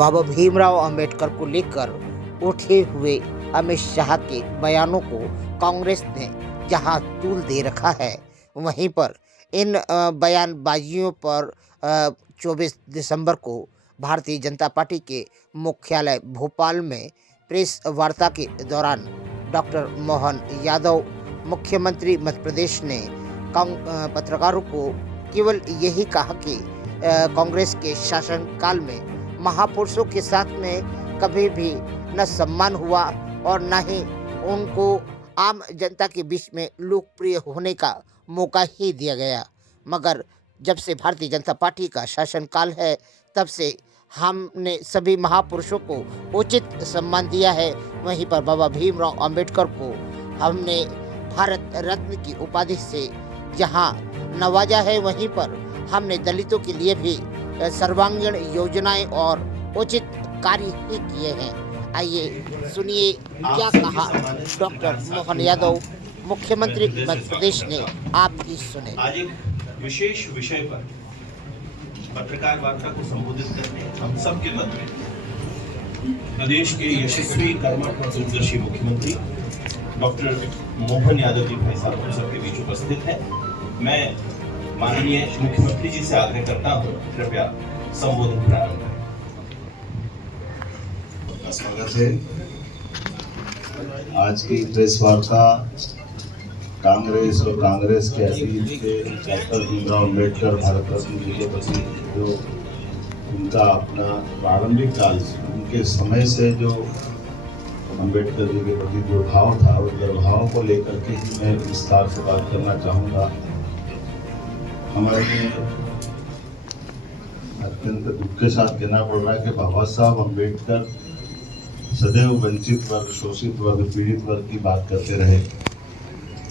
बाबा भीमराव अंबेडकर को लेकर उठे हुए अमित शाह के बयानों को कांग्रेस ने जहां तूल दे रखा है, वहीं पर इन बयानबाजियों पर 24 दिसंबर को भारतीय जनता पार्टी के मुख्यालय भोपाल में प्रेस वार्ता के दौरान डॉक्टर मोहन यादव, मुख्यमंत्री मध्य प्रदेश ने पत्रकारों को केवल यही कहा कि कांग्रेस के शासनकाल में महापुरुषों के साथ में कभी भी न सम्मान हुआ और न ही उनको आम जनता के बीच में लोकप्रिय होने का मौका ही दिया गया। मगर जब से भारतीय जनता पार्टी का शासनकाल है, तब से हमने सभी महापुरुषों को उचित सम्मान दिया है। वहीं पर बाबा भीमराव अंबेडकर को हमने भारत रत्न की उपाधि से जहां नवाजा है, वहीं पर हमने दलितों के लिए भी सर्वांगीण योजनाएं और उचित कार्य ही किए हैं। आइए सुनिए क्या कहा डॉक्टर मोहन यादव, मुख्यमंत्री मध्य प्रदेश ने। आप भी सुने। आज एक विशेष विषय पर पत्रकार वार्ता को संबोधित करने हम सबके मध्य में प्रदेश के यशस्वी, कर्मठ और दूरदर्शी मुख्यमंत्री डॉक्टर मोहन यादव जी भाई साहब हम सबके बीच उपस्थित हैं। मैं माननीय मुख्यमंत्री जी से आग्रह करता हूं, कृपया संबोधन प्रारंभ करें। स्वागत है। आज की प्रेस वार्ता कांग्रेस और कांग्रेस के अतीत के डॉक्टर भीमराव अंबेडकर भारत रत्न जी के प्रति जो उनका अपना प्रारंभिक काल, उनके समय से जो अंबेडकर जी के प्रति जो भाव था, उस भाव को लेकर के ही मैं विस्तार से बात करना चाहूँगा। हमारे अत्यंत दुख के साथ कहना पड़ रहा है कि बाबा साहब अंबेडकर सदैव वंचित वर्ग, शोषित वर्ग, पीड़ित वर्ग की बात करते रहे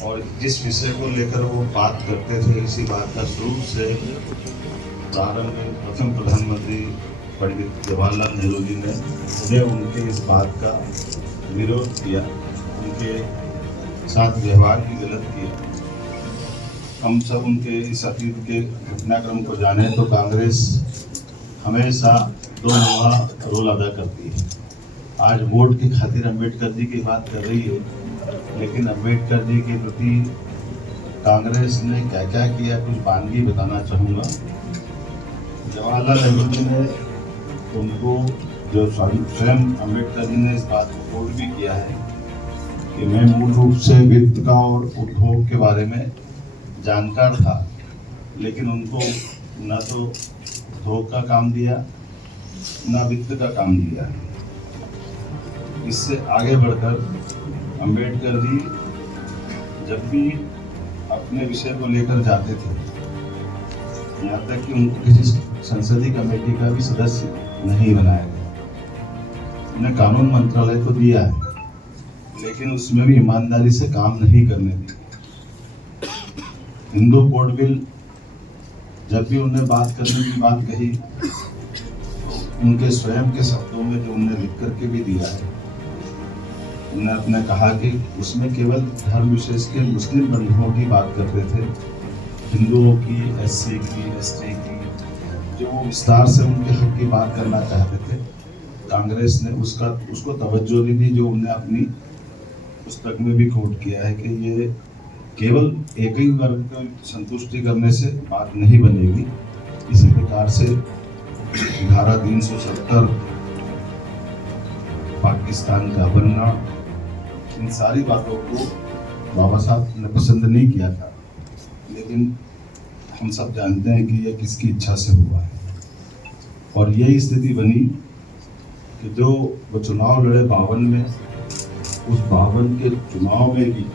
और जिस विषय को लेकर वो बात करते थे, इसी बात का शुरू से प्रारंभ में प्रथम प्रधानमंत्री पंडित जवाहरलाल नेहरू जी ने सदैव उनके इस बात का विरोध किया, उनके साथ व्यवहार भी गलत किया। हम सब उनके इस अतीत के घटनाक्रम को जाने तो कांग्रेस हमेशा दो नुमा रोल अदा करती है। आज वोट की खातिर अंबेडकर जी की बात कर रही है, लेकिन अंबेडकर जी के प्रति कांग्रेस ने क्या क्या किया, कुछ बानगी बताना चाहूँगा। जवाहरलाल नेहरू जी ने उनको जो स्वयं अंबेडकर जी ने इस बात को कोट भी किया है कि मैं मूल रूप से वित्त का और उद्योग के बारे में जानकार था, लेकिन उनको न तो उद्योग का काम दिया, न वित्त का काम दिया। इससे आगे बढ़कर अंबेडकर जी जब भी अपने विषय को लेकर जाते थे, यहाँ तक कि उनको किसी संसदीय कमेटी का भी सदस्य नहीं बनाया गया। उन्हें कानून मंत्रालय तो दिया है, लेकिन उसमें भी ईमानदारी से काम नहीं करने दिया। हिंदू कोड बिल जब भी उन्हें बात करने की बात कही, उनके स्वयं के शब्दों में जो उन्हें लिख करके भी दिया है, उन्हें अपने कहा कि उसमें केवल धर्म विशेष के मुस्लिम बंधुओं की बात करते थे, हिंदुओं की, एससी की, एसटी की, जो वो विस्तार से उनके हक की बात करना चाहते थे। कांग्रेस ने उसको तवज्जो नहीं दी, जो उन्हें अपनी पुस्तक में भी कोट किया है कि ये केवल एक ही वर्ग को संतुष्टि करने से बात नहीं बनेगी। इसी प्रकार से धारा 370, पाकिस्तान का बनना, इन सारी बातों को बाबा साहब ने पसंद नहीं किया था, लेकिन हम सब जानते हैं कि यह किसकी इच्छा से हुआ है। और यही स्थिति बनी कि जो वो चुनाव लड़े 52 में, उस 52 के चुनाव में भी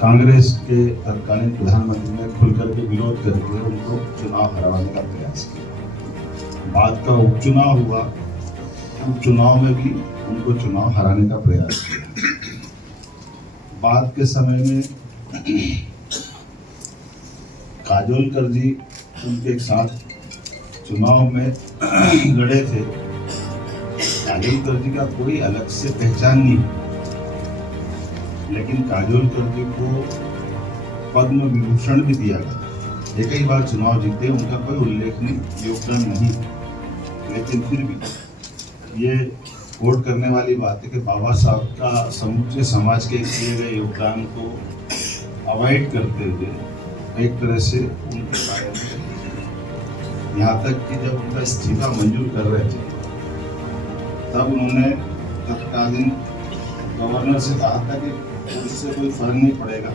कांग्रेस के तत्कालीन प्रधानमंत्री ने खुलकर के विरोध करके उनको चुनाव हराने का प्रयास किया। बाद का उपचुनाव हुआ, उपचुनाव में भी उनको चुनाव हराने का प्रयास किया। बाद के समय में काजोलकर जी उनके साथ चुनाव में लड़े थे। काजोलकर जी का कोई अलग से पहचान नहीं, लेकिन काजोलकर जी को पद्म विभूषण भी दिया गया। एक ही बार चुनाव जीते, उनका कोई उल्लेखनीय योगदान नहीं, लेकिन फिर भी ये कोट करने वाली बात है कि बाबा साहब का समूचे समाज के किए गए योगदान को अवॉइड करते हुए एक तरह से उनके बारे में यहाँ तक कि जब उनका इस्तीफा मंजूर कर रहे थे तब उन्होंने तत्कालीन गवर्नर से कहा था कि उससे कोई फर्क नहीं पड़ेगा।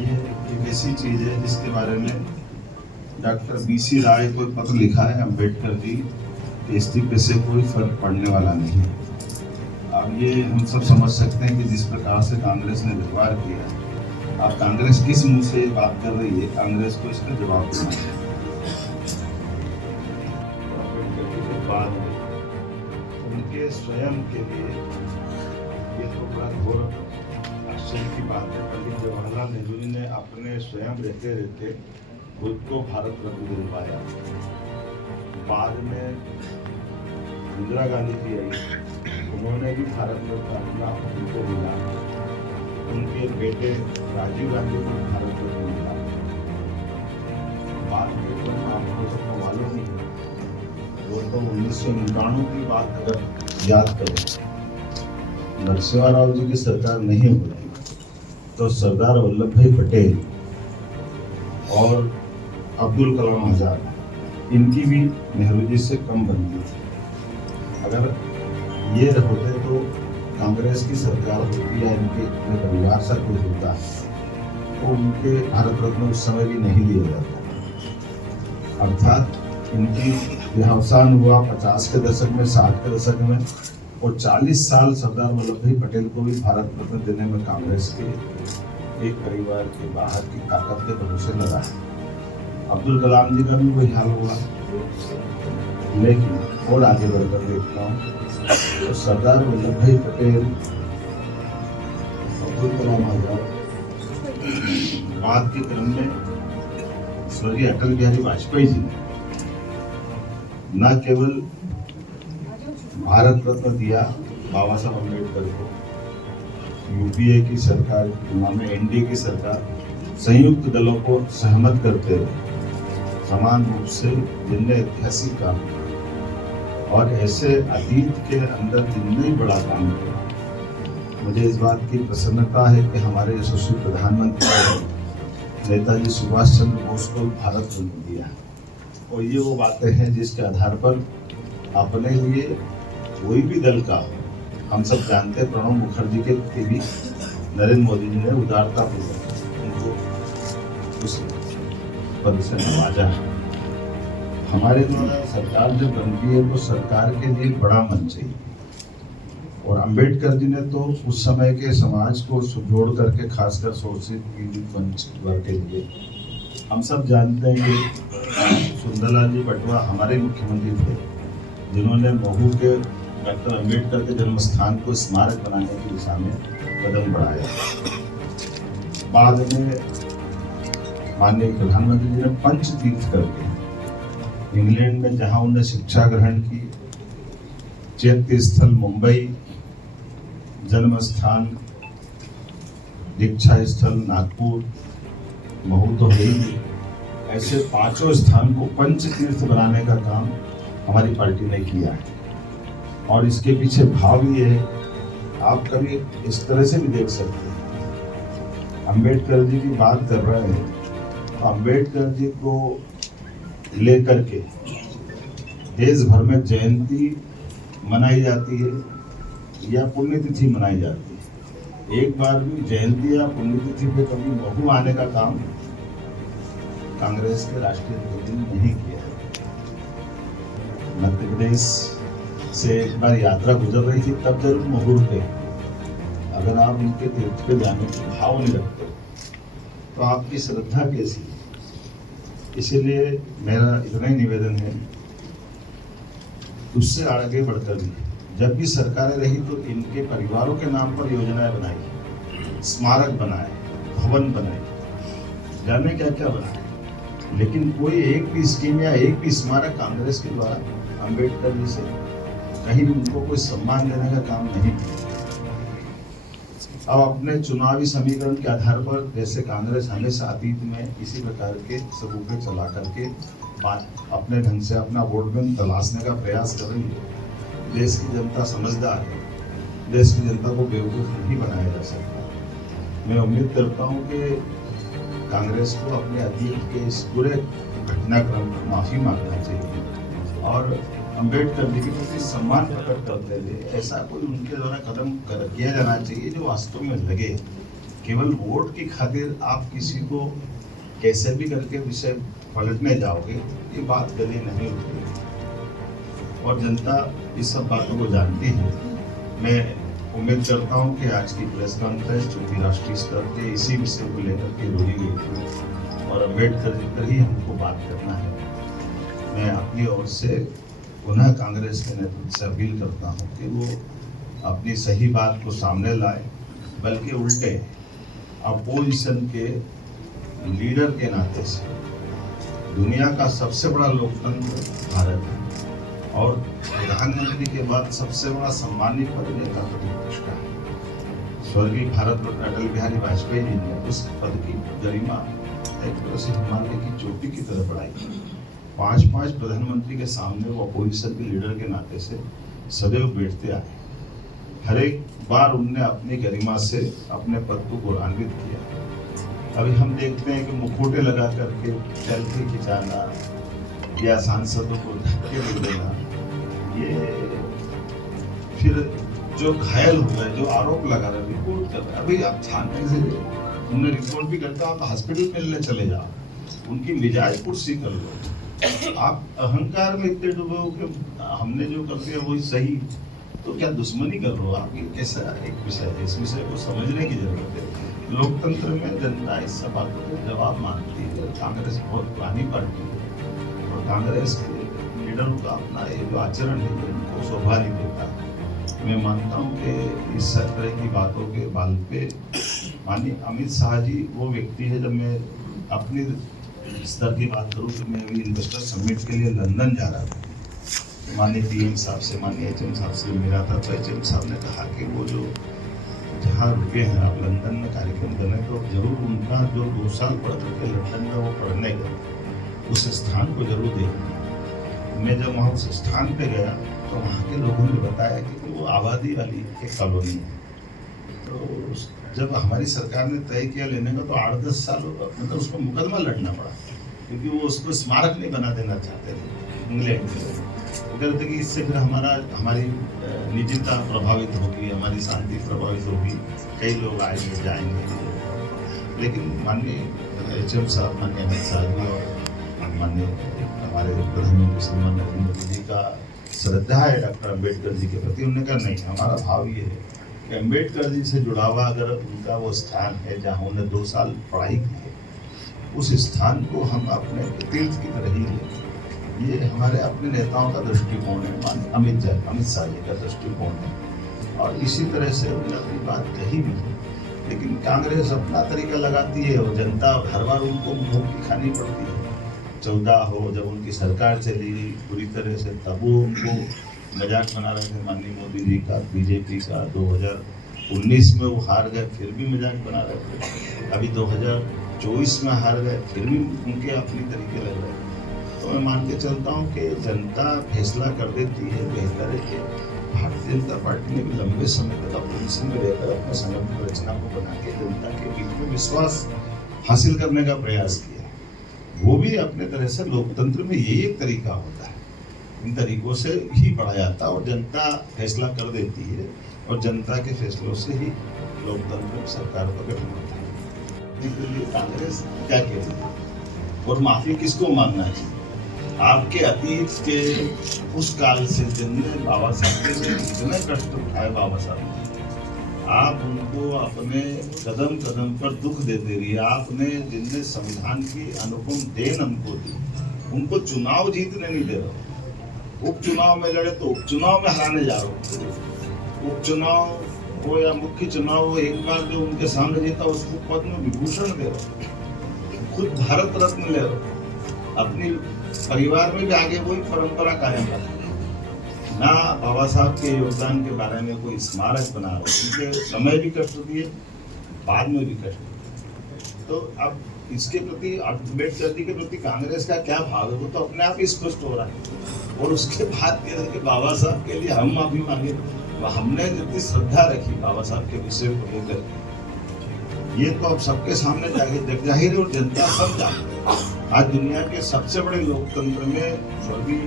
ये एक ऐसी चीज है जिसके बारे में डॉक्टर BC राय को पत्र लिखा है अम्बेडकर जी कि इस्तीफे से कोई फर्क पड़ने वाला नहीं है। अब ये हम सब समझ सकते हैं कि जिस प्रकार से कांग्रेस ने व्यवहार किया, अब कांग्रेस किस मुंह से बात कर रही है, कांग्रेस को इसका जवाब देना चाहिए। बाद में उनके स्वयं के लिए ये तो बड़ा घोर आश्चर्य की बात है, पंडित जवाहरलाल नेहरू जी ने अपने स्वयं रहते रहते खुद को भारत रत्न दिलवाया। बाद में इंदिरा गांधी जी आई, उन्होंने भी भारत रत्न अपना उनको मिला। उनके बेटे राजीव गांधी को भारत रत्न मिला। बाद में तो आपको सबको मालूम ही है, वो तो 1999 की बात अगर याद करें, नरसिम्हा राव जी की सरकार नहीं होती तो सरदार वल्लभ भाई पटेल और अब्दुल कलाम आजाद इनकी भी नेहरू जी से कम बनती थी। अगर ये होते तो कांग्रेस की सरकार होती या इनके अपने परिवार से कोई होता तो उनके भारत रत्न उस समय भी नहीं दिया जाता। अर्थात इनकी देहावसान हुआ 50 के दशक में, 60 के दशक में, और 40 साल सरदार वल्लभ भाई पटेल को भी भारत रत्न देने में कांग्रेस के एक परिवार के बाहर की ताकत के भरोसे लगा। अब्दुल कलाम जी का भी वही हाल हुआ। लेकिन और आगे बढ़कर देखता हूँ तो सरदार वल्लभ भाई पटेल, अब्दुल कलाम आजाद, बाद के क्रम में स्वर्गीय अटल बिहारी वाजपेयी जी ने न केवल भारत रत्न दिया बाबा साहब अम्बेडकर को, UPA की सरकार की तुलना में NDA की सरकार संयुक्त दलों को सहमत करते हुए समान रूप से जिनने ऐतिहासिक काम किया और ऐसे अतीत के अंदर जिनने बड़ा काम किया, मुझे इस बात की प्रसन्नता है कि हमारे यशस्वी प्रधानमंत्री नेताजी सुभाष चंद्र बोस को भारत रत्न दिया। और ये वो बातें हैं जिसके आधार पर अपने लिए कोई भी दल का, हम सब जानते हैं प्रणब मुखर्जी के भी नरेंद्र मोदी जी ने उदारता पूर्वक उनको उस पद से नवाजा। हमारे द्वारा सरकार जब बनती है तो सरकार के लिए बड़ा मन चाहिए, और अंबेडकर जी ने तो उस समय के समाज को सुदृढ़ करके, खासकर शोषित पीड़ित वंचित वर्ग के लिए, हम सब जानते हैं कि सुंदरलाल जी पटवा हमारे मुख्यमंत्री थे जिन्होंने महू के डॉक्टर अंबेडकर के जन्म स्थान को स्मारक बनाने की दिशा में कदम बढ़ाया। बाद में माननीय प्रधानमंत्री जी ने पंच तीर्थ करके इंग्लैंड में जहां उन्होंने शिक्षा ग्रहण की, चैत्य स्थल मुंबई, जन्म स्थान दीक्षा स्थल नागपुर, महू तो है ही, ऐसे 5 स्थान को पंच तीर्थ बनाने का काम हमारी पार्टी ने किया है। और इसके पीछे भाव ये है, आप कभी इस तरह से भी देख सकते हैं, अंबेडकर जी की बात कर रहे हैं तो अंबेडकर जी को लेकर के देश भर में जयंती मनाई जाती है या पुण्यतिथि मनाई जाती है। एक बार भी जयंती या पुण्यतिथि पे कभी महू आने का काम कांग्रेस के राष्ट्रीय अध्यक्ष ने नहीं किया है। मध्य प्रदेश से एक बार यात्रा गुजर रही थी, तब जरूर महू रुके। अगर आप उनके तीर्थ पे जाने के भाव नहीं रखते तो आपकी श्रद्धा कैसी है? इसीलिए मेरा इतना ही निवेदन है, उससे आगे बढ़कर भी जब भी सरकारें रही तो इनके परिवारों के नाम पर योजनाएं बनाई, स्मारक बनाए, भवन बनाए, जाने क्या क्या बनाए, लेकिन कोई एक भी स्कीम या एक भी स्मारक कांग्रेस के द्वारा अंबेडकर जी से कहीं भी उनको कोई सम्मान देने का काम नहीं किया। अब अपने चुनावी समीकरण के आधार पर जैसे कांग्रेस हमेशा अतीत में इसी प्रकार के सबूते चला करके बात अपने ढंग से अपना वोट बैंक तलाशने का प्रयास कर रही है। देश की जनता समझदार है, देश की जनता को बेवकूफ़ नहीं बनाया जा सकता। मैं उम्मीद करता हूँ कि कांग्रेस को अपने अतीत के इस पूरे घटनाक्रम पर माफ़ी मांगना चाहिए और अम्बेडकर जी के प्रति सम्मान प्रकट करते हुए ऐसा कोई उनके द्वारा कदम किया जाना चाहिए जो वास्तव में लगे। केवल वोट की खातिर आप किसी को कैसे भी करके विषय पलटने जाओगे, ये बात गले नहीं उठती और जनता इस सब बातों को जानती है। मैं उम्मीद करता हूँ कि आज की प्रेस कॉन्फ्रेंस जो कि राष्ट्रीय स्तर के इसी विषय को लेकर के जोड़ी गई थी और अम्बेडकर जी पर ही हमको बात करना है। मैं अपनी ओर से पुनः कांग्रेस के नेतृत्व से अपील करता हूँ कि वो अपनी सही बात को सामने लाए, बल्कि उल्टे अपोजिशन के लीडर के नाते से दुनिया का सबसे बड़ा लोकतंत्र भारत है और प्रधानमंत्री के बाद सबसे बड़ा सम्मानित पद नेता प्रतिपक्ष का है। स्वर्गीय भारत रत्न अटल बिहारी वाजपेयी जी ने उस पद की गरिमा एक तरह से हिमालय की चोटी की तरह बढ़ाई। 5 प्रधानमंत्री के सामने वो अपोजिशन के लीडर के नाते से सदैव बैठते आए। हर एक बार उनने अपनी गरिमा से अपने पद को गौरवान्वित किया। अभी हम देखते हैं कि मुखोटे लगा करके सेल्फी खिंचाना या सांसदों को धक्के दे देना, ये फिर जो घायल हो गए, जो आरोप लगा रहे, रिपोर्ट कर रहे, अभी आप थाने से उन्हें रिपोर्ट भी करता आप हॉस्पिटल मिलने चले जाओ, उनकी मिजाज कुर्सी कर लो। आप अहंकार में इतने डूबे हो कि हमने जो कर दिया वही सही, तो क्या दुश्मनी कर रहे हो आप? ये कैसा एक विषय है, इस विषय को समझने की जरूरत है। लोकतंत्र में जनता इस सब बातों को जवाब मांगती है। कांग्रेस बहुत पुरानी पार्टी है और कांग्रेस के लीडरों का अपना ये जो आचरण है उनको शोभा नहीं देता। मैं मानता हूँ कि इस तरह की बातों के बाल पे माननीय अमित शाह जी वो व्यक्ति है। जब मैं अपनी स्तर की बात करूँ तो मैं अभी इन्वेस्टर समिट के लिए लंदन जा रहा था। माननीय पीएम साहब से, माननीय एचएम साहब से मिला था, तो एचएम साहब ने कहा कि वो जो जहाँ रुके हैं आप लंदन में कार्यक्रम करने, तो जरूर उनका जो 2 साल पढ़ करके लंदन में वो पढ़ने गए उस स्थान को जरूर देखना। मैं जब वहाँ उस स्थान पे गया तो वहाँ के लोगों ने बताया कि वो आबादी वाली एक कॉलोनी है। तो जब हमारी सरकार ने तय किया लेने का, तो 8-10 साल मतलब उसको मुकदमा लड़ना पड़ा, क्योंकि वो उसको स्मारक नहीं बना देना चाहते थे इंग्लैंड में। वो कहते थे कि इससे फिर हमारी निजता प्रभावित होगी, हमारी शांति प्रभावित होगी, कई लोग आएंगे जाएंगे। लेकिन माननीय एचएम साहब, माननीय अमित शाह जी और माननीय हमारे प्रधानमंत्री श्रीमान नरेंद्र मोदी जी का श्रद्धा है डॉक्टर अम्बेडकर जी के प्रति। उन्होंने कहा नहीं, हमारा भाव ये है कि अम्बेडकर जी से जुड़ा हुआ अगर उनका वो स्थान है जहाँ उन्होंने 2 साल पढ़ाई की है, उस स्थान को हम अपने तीर्थ की तरह ही लें। ये हमारे अपने नेताओं का दृष्टिकोण है, अमित शाह जी का दृष्टिकोण है और इसी तरह से उन्होंने अपनी बात कही भी है। लेकिन कांग्रेस अपना तरीका लगाती है और जनता हर बार उनको मुंह की खानी पड़ती है। 14 हो जब उनकी सरकार चली पूरी तरह से, तब वो उनको मजाक बना रहे थे माननीय मोदी जी का, बीजेपी का। 2019 में वो हार गए, फिर भी मजाक बना रहे थे। अभी 2024 में हार गए, फिर भी उनके अपनी तरीके लग रहे हैं। तो मैं मान के चलता हूँ कि जनता फैसला कर देती है। बेहतर है कि भारतीय जनता पार्टी ने भी लंबे समय तक अपोजिशन में रहकर अपने संगठन रचना को बना के जनता के बीच में विश्वास हासिल करने का प्रयास किया। वो भी अपने तरह से लोकतंत्र में यही एक तरीका होता है, इन तरीकों से ही बढ़ा जाता है और जनता फैसला कर देती है और जनता के फैसलों से ही लोकतंत्र सरकार का गठन होता है। कांग्रेस क्या कहती है और माफी किसको मांगना चाहिए? आपके अतीत के उस काल से जिनने बाबा साहब के लिए इतने कष्ट उठाए, बाबा साहब आप उनको अपने कदम कदम पर दुख देते रहिए। आपने जिनने संविधान की अनुपम देन हमको दी, उनको चुनाव जीतने नहीं दे रहे। उपचुनाव में लड़े तो उपचुनाव में हराने जा रहे हो। उपचुनाव हो या मुख्य चुनाव हो, एक बार जो उनके सामने जीता उसको पद्म विभूषण दे रहे, खुद भारत रत्न ले रहे, अपनी परिवार में भी आगे वही परंपरा कायम रखा। ना बाबा साहब के योगदान के बारे में कोई स्मारक बना रहे, उनके समय भी कष्ट दिए, बाद में भी कष्ट दिए। तो अब इसके प्रति अम्बेडकर जी के प्रति कांग्रेस का क्या भाव है वो तो अपने आप ही स्पष्ट हो रहा है। और उसके बाद कह रहे हैं कि बाबा साहब के लिए हम माफी मांगे। हमने जितनी श्रद्धा रखी बाबा साहब के विषय को लेकर, ये तो अब सबके सामने जाहिर है और जनता सब जानती है। आज दुनिया के सबसे बड़े लोकतंत्र में स्वर्गीय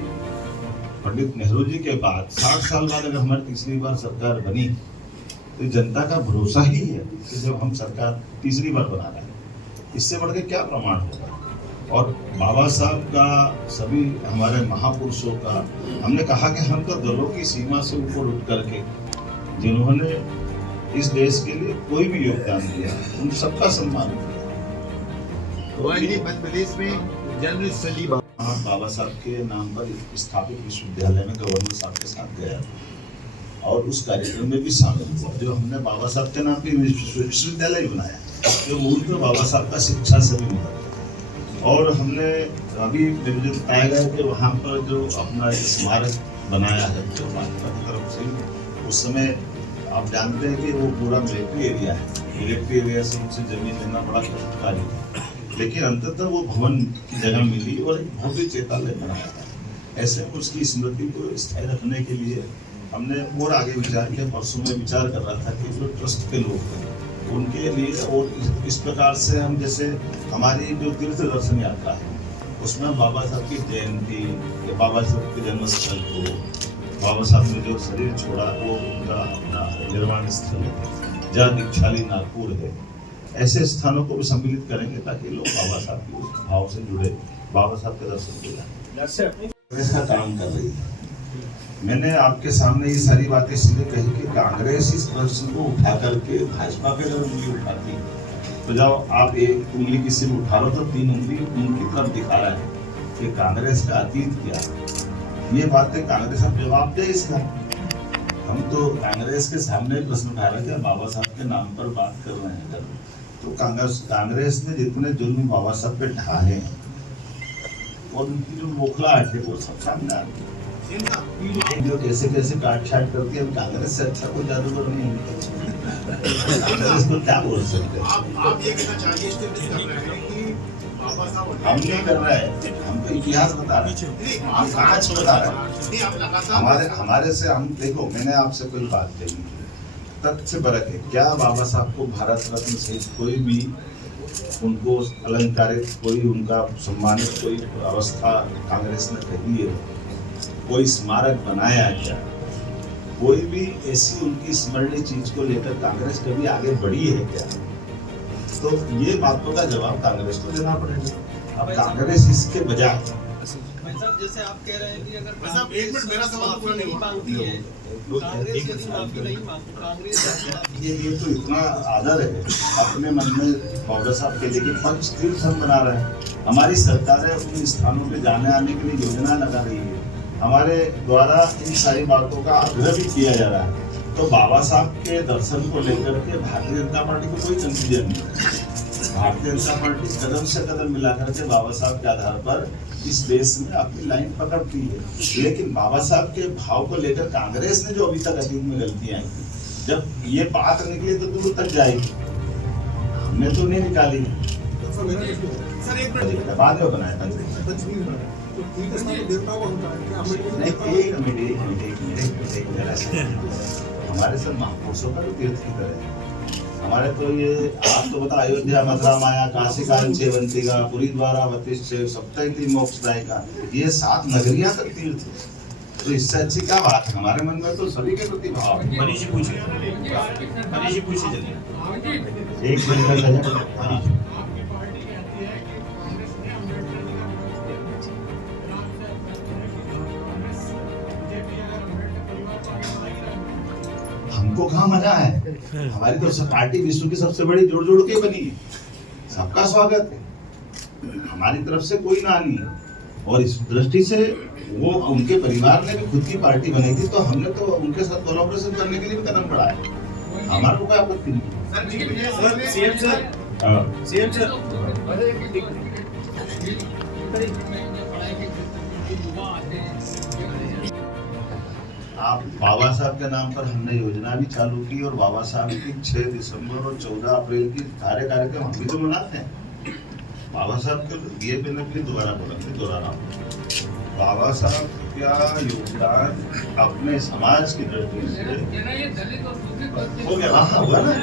पंडित नेहरू जी के बाद 60 साल बाद अगर हमारी तीसरी बार सरकार बनी तो जनता का भरोसा ही है कि जब हम सरकार तीसरी बार बना रहे हैं, इससे बढ़ के क्या प्रमाण होगा। और बाबा साहब का, सभी हमारे महापुरुषों का, हमने कहा कि हम तो दलों की सीमा से ऊपर उठ करके जिन्होंने इस देश के लिए कोई भी योगदान दिया उन सबका सम्मान किया। मध्य प्रदेश में जर्नलिस्ट सलीम बाबा साहब के नाम पर स्थापित विश्वविद्यालय में गवर्नर साहब के साथ गया और उस कार्यक्रम में भी शामिल हुआ। जो हमने बाबा साहब के नाम पे विश्वविद्यालय बनाया, जो मूल तो बाबा साहब का शिक्षा से भी मिला। और हमने अभी मुझे बताया गया कि वहाँ पर जो अपना स्मारक बनाया है जो भाजपा की तरफ से, उस समय आप जानते हैं कि वो पूरा मिलिट्री एरिया है। मिलिट्री एरिया से उनसे जमीन लेना बड़ा कष्टकारी, लेकिन अंततः वो भवन की जगह मिली और एक भव्य चेतालय बनाया था। ऐसे में उसकी स्मृति को स्थायी रखने के लिए हमने और आगे विचार किया। परसों में विचार कर रहा था कि जो ट्रस्ट के लोग हैं उनके लिए, और इस प्रकार से हम जैसे हमारी जो तीर्थ दर्शन यात्रा है उसमें बाबा साहब की जयंती या बाबा साहब के जन्म स्थल को, बाबा साहब ने जो शरीर छोड़ा वो उनका अपना निर्वाण स्थल है, जहाँ दीक्षाली नागपुर है, ऐसे स्थानों को भी सम्मिलित करेंगे ताकि लोग बाबा साहब के उस भाव से जुड़े, बाबा साहब के दर्शन को जाए। इसका काम कर रही है। मैंने आपके सामने ये सारी बातें इसलिए कही कि कांग्रेस इस प्रश्न को उठा करके भाजपा पे अगर उंगली उठाती तो जब आप एक उंगली किसी को उठा रहे हो तो 3 उंगली उनकी तरफ दिखा रहा है कि कांग्रेस का अतीत क्या है। ये बातें कांग्रेस अब जवाब दे इसका। हम तो कांग्रेस के सामने प्रश्न उठा रहे थे, बाबा साहब के नाम पर बात कर रहे हैं। तो कांग्रेस ने जितने जुल्म बाबा साहब पे ढाले और उनकी जो मोखलाहट है वो सब सामने आ गई। जो कैसे कैसे काट छाट करती है, कांग्रेस से अच्छा कोई जादूगर नहीं है। कांग्रेस को क्या बोल सकते हैं? आप ये कहना चाहिए कर रहे हैं कि बाबा साहब हम नहीं कर रहे हैं, हम तो इतिहास बता रहे हैं, हम कांच बता रहे हैं। हमारे से हम देखो, मैंने आपसे कोई बात कही, तथ्य परक है। क्या बाबा साहब को भारत रत्न सहित कोई भी उनको अलंकारित, कोई उनका सम्मानित कोई अवस्था कांग्रेस ने कही है? कोई स्मारक बनाया है क्या? कोई भी ऐसी उनकी स्मरणीय चीज को लेकर कांग्रेस कभी आगे बढ़ी है क्या? तो ये बातों का जवाब कांग्रेस को देना पड़ेगा। अब कांग्रेस इसके बजाय, जैसे आप कह रहे हैं कि अगर साहब 1 मिनट मेरा सवाल पूरा नहीं मांगती है, कांग्रेस यदि माफी नहीं मांगती, कांग्रेस ये तो इतना आदर है अपने मन में बाबा साहब के लिए कि पंच तीर्थ हम बना रहे हैं। हमारी सरकारें उन स्थानों पे जाने आने के लिए योजना लगा रही है, हमारे द्वारा इन सारी बातों का आग्रह भी किया जा रहा है। तो बाबा साहब के दर्शन को लेकर के भारतीय जनता पार्टी को कोई कंफ्यूजन नहीं। भारतीय जनता पार्टी कदम से कदम मिलाकर के बाबा साहब के आधार पर इस देश में अपनी लाइन पकड़ती है। लेकिन बाबा साहब के भाव को लेकर कांग्रेस ने जो अभी तक अतीत में गलतियां की, जब ये बात निकली तो दूर तक जाएगी। हमने तो नहीं निकाली, सर 1 मिनट बाद में बनाया था। हमारे सब महापुरुषों का भी तीर्थ की तरह है। हमारे तो ये आप तो बता, अयोध्या, मथुरा, माया, काशी, काल, चेवंतिका, पुरी, द्वारा, बत्तीस, सप्तैती, मोक्षदायिका, ये 7 नगरियां तक तीर्थ है। तो इससे अच्छी क्या बात है? हमारे मन में तो सभी के प्रति भाव है। मनीष जी पूछिए, मनीष जी पूछिए जल्दी। एक मिनट हमको कहाँ मजा है? हमारी तो पार्टी विश्व की सबसे बड़ी जोड़ जोड़ के बनी है, सबका स्वागत है, हमारी तरफ से कोई ना नहीं है। और इस दृष्टि से वो उनके परिवार ने भी खुद की पार्टी बनाई थी, तो हमने तो उनके साथ कोलैबोरेशन करने के लिए भी कदम बढ़ाया। हमारे को कोई आपत्ति नहीं। आप बाबा साहब के नाम पर हमने योजना भी चालू की और बाबा साहब की 6 दिसंबर और 14 अप्रैल की सारे कार्यक्रम हम भी तो मनाते हैं। बाबा साहब के दिए बिना फिर दोबारा बोला, फिर दोहरा रहा हूँ, बाबा साहब का योगदान अपने समाज की दृष्टि से हो गया। हाँ हुआ ना।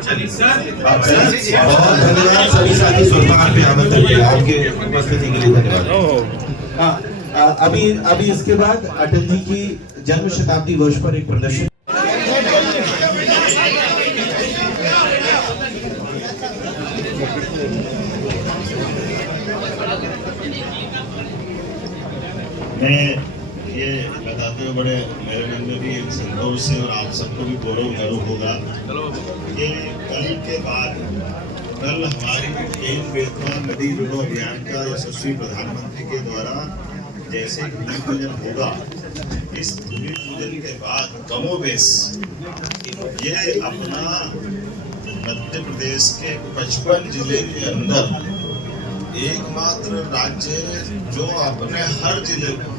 चलिए सर, आप बहुत धन्यवाद सभी साथी स्वयं पे आमंत्रित किया, आपके उपस्थिति के लिए धन्यवाद। हाँ, अभी इसके बाद अटल जी की जन्म शताब्दी वर्ष पर एक प्रदर्शन। मैं ये बताते हुए बड़े मेरे मन में भी एक संतोष से और आप सबको भी गौरव गर्व होगा। ये कल के बाद कल हमारी केन बेतवा नदी जोड़ो अभियान का यशस्वी प्रधानमंत्री के द्वारा जैसे भूमि पूजन होगा, इस भूमि पूजन के बाद कमोबेश ये अपना मध्य प्रदेश के 55 जिले के अंदर एकमात्र राज्य जो अपने हर जिले में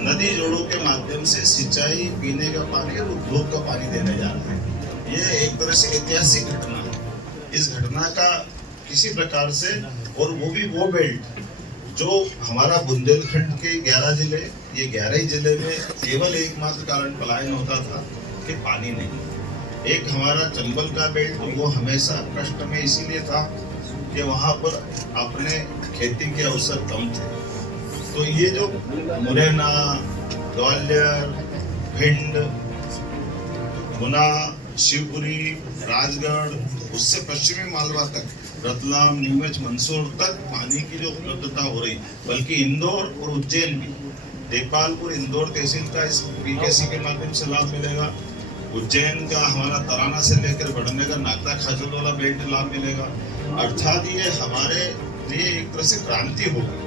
नदी जोड़ों के माध्यम से सिंचाई, पीने का पानी और उद्योग का पानी देने जा रहे हैं। ये एक तरह से ऐतिहासिक घटना है। इस घटना का किसी प्रकार से, और वो भी वो बेल्ट जो हमारा बुंदेलखंड के 11 जिले, ये 11 ही जिले में केवल एकमात्र कारण पलायन होता था कि पानी नहीं। एक हमारा चंबल का बेल्ट, वो हमेशा कष्ट में इसीलिए था कि वहाँ पर अपने खेती के अवसर कम थे। तो ये जो मुरैना, ग्वालियर, भिंड, गुना, शिवपुरी, राजगढ़, उससे पश्चिमी मालवा तक, रतलाम, नीमच, मंदसौर तक पानी की जो उपलब्धता हो रही, बल्कि इंदौर और उज्जैन भी, देपालपुर इंदौर तहसील का इस पीकेसी के माध्यम से लाभ मिलेगा। उज्जैन का हमारा तराना से लेकर बढ़ने का नागदा खाजल वाला बेल्ट लाभ मिलेगा। अर्थात ये हमारे लिए एक तरह से क्रांति होगी।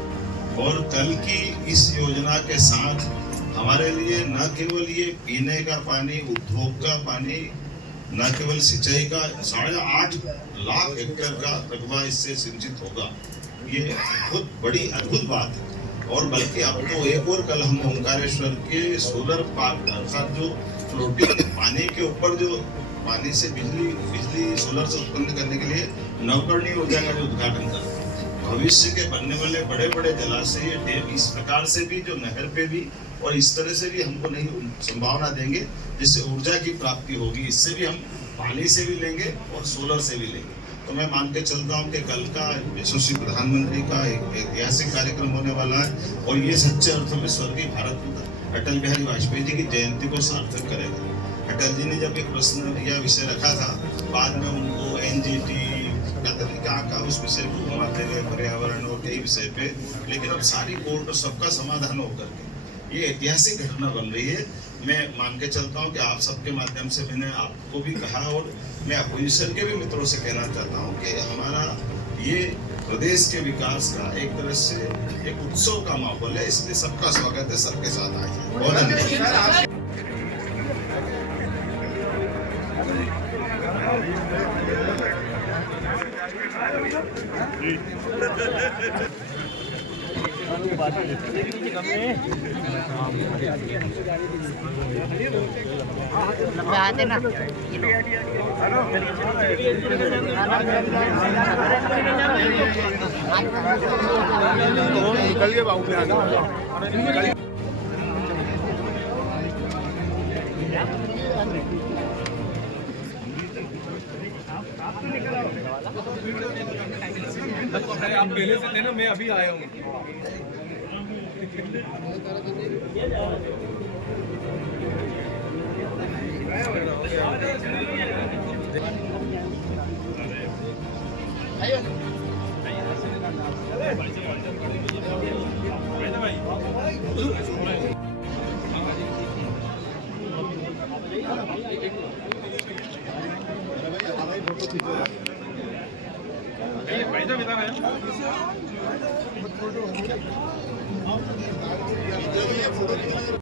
और कल की इस योजना के साथ हमारे लिए न केवल ये पीने का पानी, उद्योग का पानी, न केवल सिंचाई का 8.5 लाख हेक्टेयर का रकबा इससे सिंचित होगा। ये बहुत बड़ी अद्भुत बात है। और बल्कि अब तो एक और कल हम ओंकारेश्वर के सोलर पार्क अर्थात जो फ्लोटिंग पानी के ऊपर जो पानी से बिजली सोलर से उत्पन्न करने के लिए नवकरणीय ऊर्जा का जो उद्घाटन कर, भविष्य के बनने वाले बड़े बड़े जलाशय, डैम, इस प्रकार से भी जो नहर पे भी और इस तरह से भी हमको नहीं संभावना देंगे जिससे ऊर्जा की प्राप्ति होगी। इससे भी हम पानी से भी लेंगे और सोलर से भी लेंगे। तो मैं मान के चलता हूँ कि कल का यशस्वी प्रधानमंत्री का एक ऐतिहासिक कार्यक्रम होने वाला है और ये सच्चे अर्थों में स्वर्गीय भारत अटल बिहारी वाजपेयी जी की जयंती को सार्थक करेगा। अटल जी ने जब एक प्रश्न या विषय रखा था, बाद में उनको NGT का उस विषय को घुमाते रहे, पर्यावरण और कई विषय पे, लेकिन अब सारी कोर्ट और सबका समाधान होकर के ये ऐतिहासिक घटना बन रही है। मैं मान के चलता हूँ कि आप सबके माध्यम से मैंने आपको भी कहा और मैं अपोजिशन के भी मित्रों से कहना चाहता हूँ कि हमारा ये प्रदेश के विकास का एक तरह से एक उत्सव का माहौल है, इसलिए सबका स्वागत है, सबके साथ आइए। बहुत धन्यवाद। आते ना निकल के बाबू में आप पहले से थे ना, मैं अभी आया हूँ।